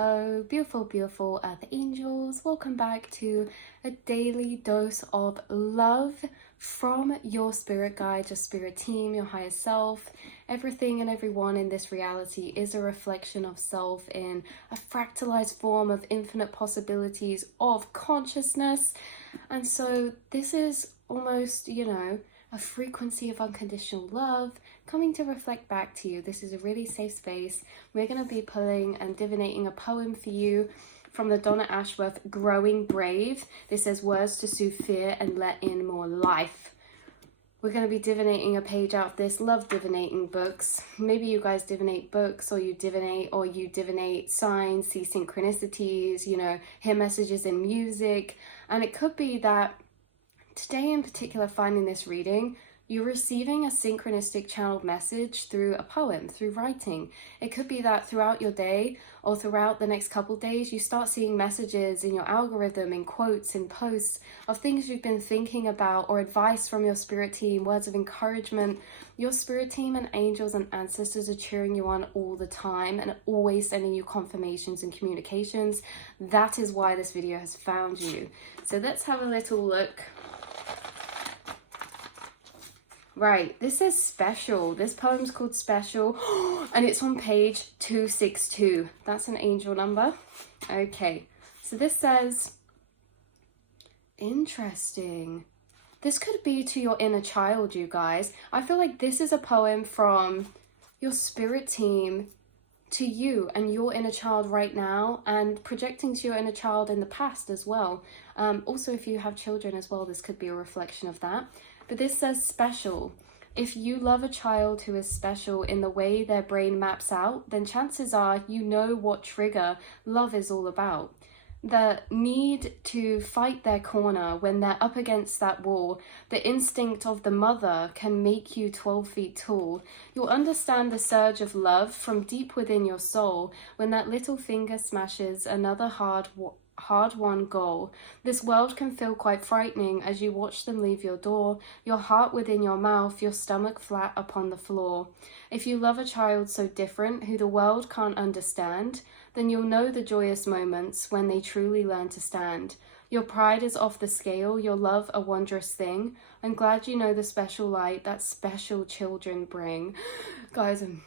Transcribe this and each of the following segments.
Hello, beautiful earth angels. Welcome back to a daily dose of love from your spirit guide, your spirit team, your higher self. Everything and everyone in this reality is a reflection of self in a fractalized form of infinite possibilities of consciousness. And so this is almost, a frequency of unconditional love coming to reflect back to you. This is a really safe space. We're going to be pulling and divinating a poem for you from the Donna Ashworth Growing Brave. This says, words to soothe fear and let in more life. We're going to be divinating a page out of this. Love divinating books. Maybe you guys divinate books, or you divinate signs, see synchronicities, hear messages in music. And it could be that today in particular, finding this reading, you're receiving a synchronistic channeled message through a poem, through writing. It could be that throughout your day or throughout the next couple of days, you start seeing messages in your algorithm, in quotes, in posts of things you've been thinking about, or advice from your spirit team, words of encouragement. Your spirit team and angels and ancestors are cheering you on all the time and always sending you confirmations and communications. That is why this video has found you. So let's have a little look. Right, this is special. This poem's called Special, and it's on page 262. That's an angel number. Okay, so this says, interesting. This could be to your inner child, you guys. I feel like this is a poem from your spirit team to you and your inner child right now, and projecting to your inner child in the past as well. Also, if you have children as well, this could be a reflection of that. But this says special. If you love a child who is special in the way their brain maps out, then chances are you know what trigger love is all about. The need to fight their corner when they're up against that wall, the instinct of the mother can make you 12 feet tall. You'll understand the surge of love from deep within your soul when that little finger smashes another hard-won goal. This world can feel quite frightening as you watch them leave your door, your heart within your mouth, your stomach flat upon the floor. If you love a child so different who the world can't understand, then you'll know the joyous moments when they truly learn to stand. Your pride is off the scale, your love a wondrous thing. I'm glad you know the special light that special children bring. Guys, I'm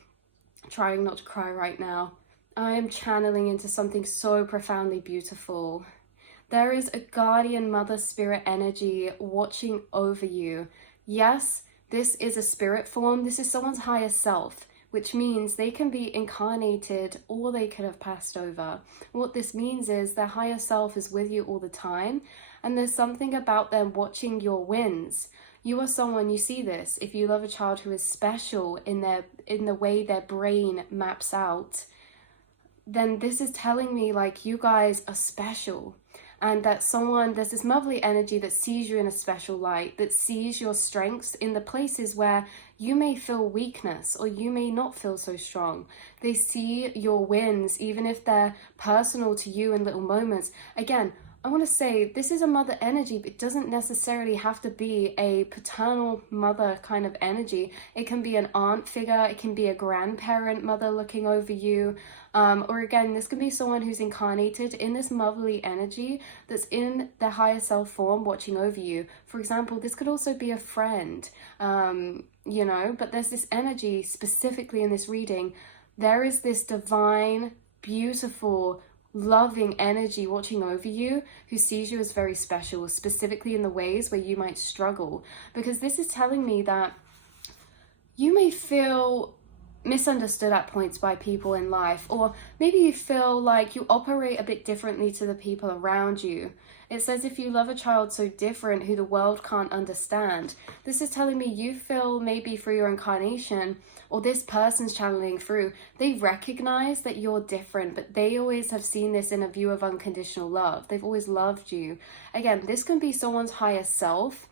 trying not to cry right now. I am channeling into something so profoundly beautiful. There is a guardian mother spirit energy watching over you. Yes, this is a spirit form. This is someone's higher self, which means they can be incarnated or they could have passed over. What this means is their higher self is with you all the time, and there's something about them watching your wins. You are someone, you see this, if you love a child who is special in the way their brain maps out, then this is telling me like you guys are special, and that there's this motherly energy that sees you in a special light, that sees your strengths in the places where you may feel weakness or you may not feel so strong. They see your wins, even if they're personal to you in little moments. Again, I want to say this is a mother energy, but it doesn't necessarily have to be a paternal mother kind of energy. It can be an aunt figure, it can be a grandparent mother looking over you, or again, this can be someone who's incarnated in this motherly energy that's in their higher self form watching over you. For example, this could also be a friend, but there's this energy specifically in this reading. There is this divine, beautiful, loving energy watching over you who sees you as very special, specifically in the ways where you might struggle, because this is telling me that you may feel misunderstood at points by people in life, or maybe you feel like you operate a bit differently to the people around you. It says if you love a child so different who the world can't understand, this is telling me you feel maybe through your incarnation, or this person's channeling through, they recognize that you're different, but they always have seen this in a view of unconditional love. They've always loved you. Again, this can be someone's higher self.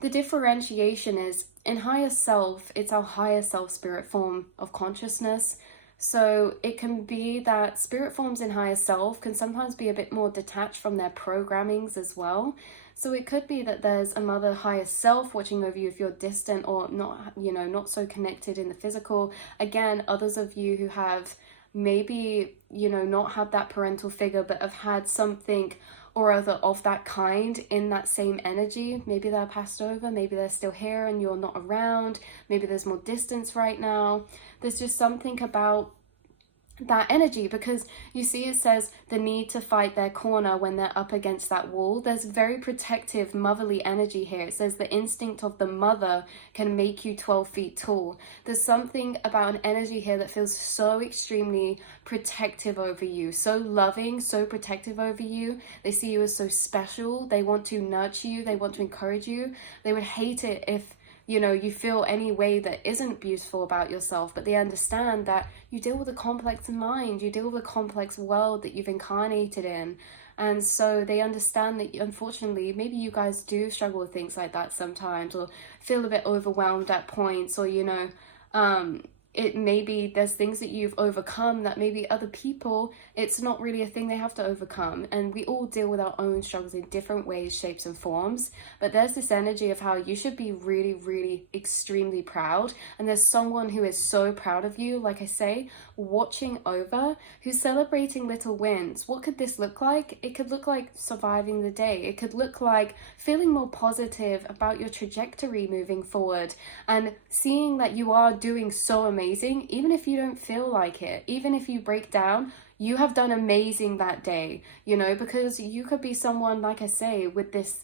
The differentiation is in higher self, it's our higher self spirit form of consciousness. So it can be that spirit forms in higher self can sometimes be a bit more detached from their programmings as well. So it could be that there's a mother higher self watching over you if you're distant or not, not so connected in the physical. Again, others of you who have maybe, you know, not had that parental figure, but have had something or other of that kind in that same energy. Maybe they're passed over, maybe they're still here and you're not around, maybe there's more distance right now. There's just something about that energy, because you see it says the need to fight their corner when they're up against that wall. There's very protective motherly energy here. It says the instinct of the mother can make you 12 feet tall. There's something about an energy here that feels so extremely protective over you, so loving, so protective over you. They see you as so special. They want to nurture you, they want to encourage you. They would hate it if, you know, you feel any way that isn't beautiful about yourself, but they understand that you deal with a complex mind, you deal with a complex world that you've incarnated in. And so they understand that, unfortunately, maybe you guys do struggle with things like that sometimes, or feel a bit overwhelmed at points, or, you know, it maybe there's things that you've overcome that maybe other people, it's not really a thing they have to overcome. And we all deal with our own struggles in different ways, shapes and forms. But there's this energy of how you should be really, really extremely proud. And there's someone who is so proud of you, like I say, watching over, who's celebrating little wins. What could this look like? It could look like surviving the day. It could look like feeling more positive about your trajectory moving forward, and seeing that you are doing so amazing, even if you don't feel like it, even if you break down, you have done amazing that day, you know, because you could be someone, like I say, with this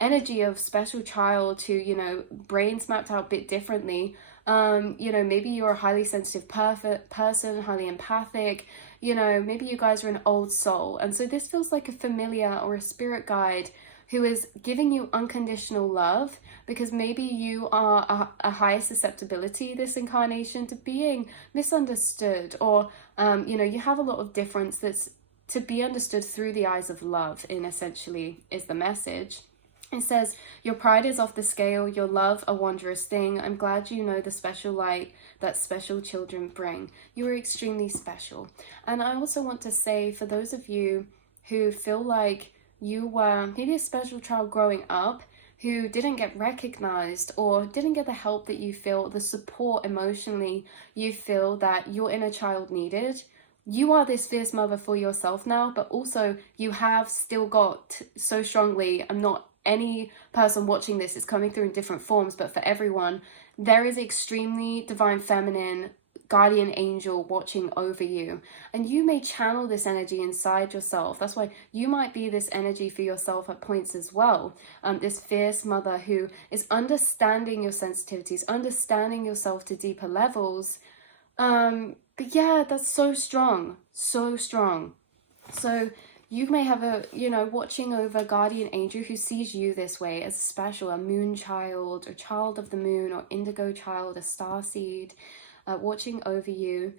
energy of special child who, you know, brains mapped out a bit differently. You know, maybe you're a highly sensitive person, highly empathic, you know, maybe you guys are an old soul. And so this feels like a familiar or a spirit guide who is giving you unconditional love, because maybe you are a higher susceptibility this incarnation to being misunderstood, or you know, you have a lot of difference that's to be understood through the eyes of love, in essentially is the message. It says, your pride is off the scale, your love a wondrous thing. I'm glad you know the special light that special children bring. You are extremely special. And I also want to say, for those of you who feel like you were maybe a special child growing up who didn't get recognized, or didn't get the help that you feel, the support emotionally you feel that your inner child needed, you are this fierce mother for yourself now, but also you have still got so strongly, I'm not any person watching this is coming through in different forms, but for everyone, there is extremely divine feminine guardian angel watching over you, and you may channel this energy inside yourself. That's why you might be this energy for yourself at points as well, this fierce mother who is understanding your sensitivities, understanding yourself to deeper levels. But yeah, that's so strong, so strong. So you may have a, you know, watching over guardian angel who sees you this way as special, a moon child, or child of the moon, or indigo child, a star seed, watching over you.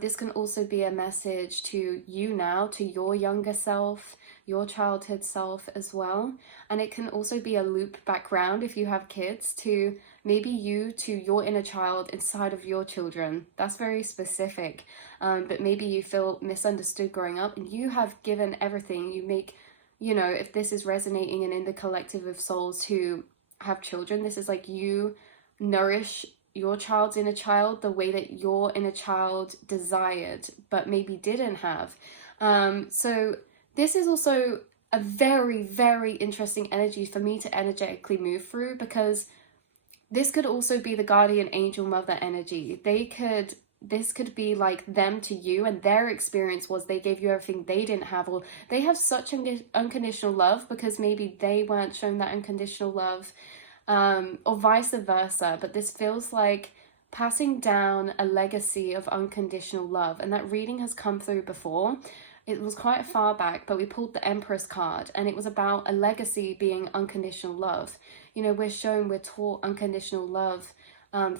This can also be a message to you now, to your younger self, your childhood self as well. And it can also be a loop background if you have kids, to maybe you to your inner child inside of your children. That's very specific. But maybe you feel misunderstood growing up and you have given everything. You make, you know, if this is resonating and in the collective of souls who have children, this is like you nourish your child's inner child the way that your inner child desired but maybe didn't have. So this is also a very, very interesting energy for me to energetically move through, because this could also be the guardian angel mother energy. This could be like them to you, and their experience was they gave you everything they didn't have, or they have such unconditional love because maybe they weren't shown that unconditional love, or vice versa. But this feels like passing down a legacy of unconditional love, and that reading has come through before. It was quite far back, but we pulled the Empress card, and it was about a legacy being unconditional love. You know, we're taught unconditional love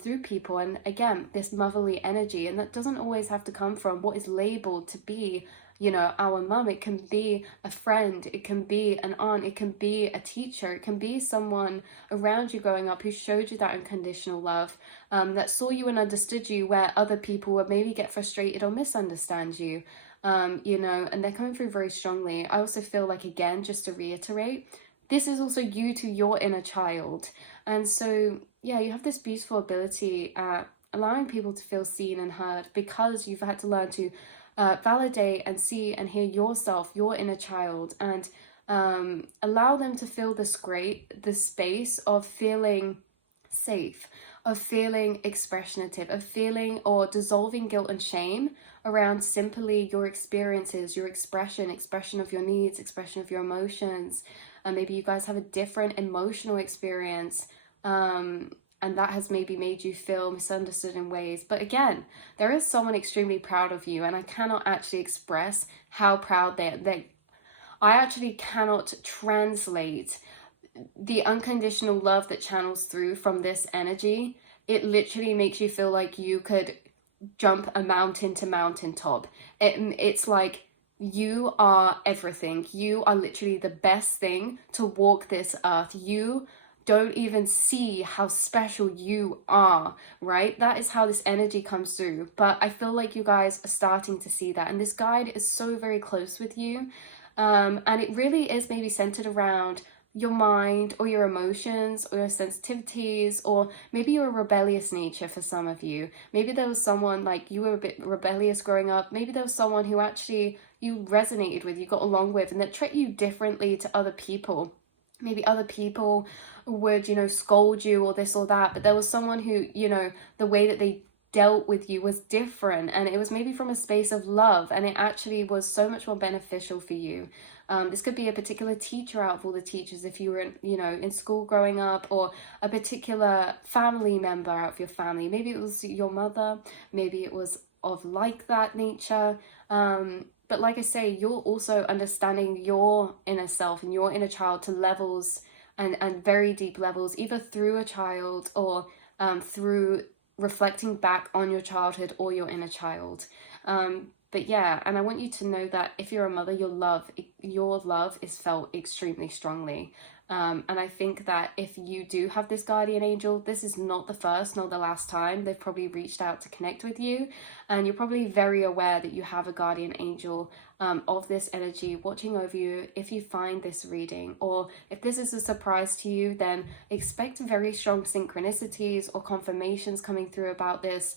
through people, and again, this motherly energy, and that doesn't always have to come from what is labeled to be, you know, our mum. It can be a friend, it can be an aunt, it can be a teacher, it can be someone around you growing up who showed you that unconditional love, that saw you and understood you where other people would maybe get frustrated or misunderstand you. You know, and they're coming through very strongly. I also feel like, again, just to reiterate, this is also you to your inner child. And so, yeah, you have this beautiful ability at allowing people to feel seen and heard, because you've had to learn to validate and see and hear yourself, your inner child, and allow them to feel the space of feeling safe, of feeling expressionative, of feeling or dissolving guilt and shame around simply your experiences, your expression of your needs, expression of your emotions. And maybe you guys have a different emotional experience, and that has maybe made you feel misunderstood in ways. But again, there is someone extremely proud of you, and I cannot actually express how proud I actually cannot translate the unconditional love that channels through from this energy. It literally makes you feel like you could jump a mountain to mountaintop. It's like you are everything. You are literally the best thing to walk this earth. You don't even see how special you are, right? That is how this energy comes through. But I feel like you guys are starting to see that. And this guide is so very close with you. And it really is maybe centered around your mind or your emotions or your sensitivities, or maybe you're a rebellious nature for some of you. Maybe there was someone, like, you were a bit rebellious growing up. Maybe there was someone who actually you resonated with, you got along with, and that treated you differently to other people. Maybe other people would, scold you or this or that, but there was someone who, the way that they dealt with you was different, and it was maybe from a space of love, and it actually was so much more beneficial for you. This could be a particular teacher out of all the teachers if you were in school growing up, or a particular family member out of your family. Maybe it was your mother, maybe it was of like that nature. But like I say, you're also understanding your inner self and your inner child to levels and very deep levels, either through a child or through reflecting back on your childhood or your inner child. But yeah, and I want you to know that if you're a mother, your love is felt extremely strongly. And I think that if you do have this guardian angel, this is not the first nor the last time they've probably reached out to connect with you. And you're probably very aware that you have a guardian angel of this energy watching over you if you find this reading. Or if this is a surprise to you, then expect very strong synchronicities or confirmations coming through about this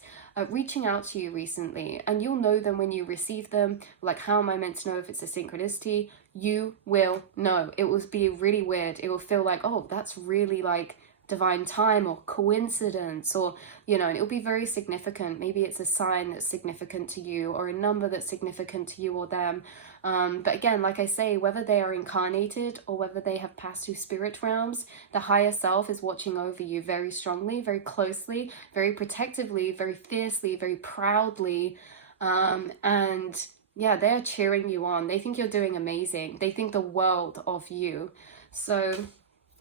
reaching out to you recently. And you'll know them when you receive them. Like, how am I meant to know if it's a synchronicity? You will know. It will be really weird. It will feel like, oh, that's really like divine time or coincidence, or and it'll be very significant. Maybe it's a sign that's significant to you, or a number that's significant to you or them. But again, like I say, whether they are incarnated or whether they have passed through spirit realms, the higher self is watching over you very strongly, very closely, very protectively, very fiercely, very proudly. And yeah, they're cheering you on. They think you're doing amazing. They think the world of you. So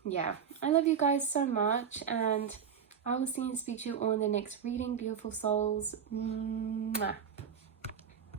yeah, I love you guys so much, and I will see and speak to you all in the next reading, beautiful souls. Mwah.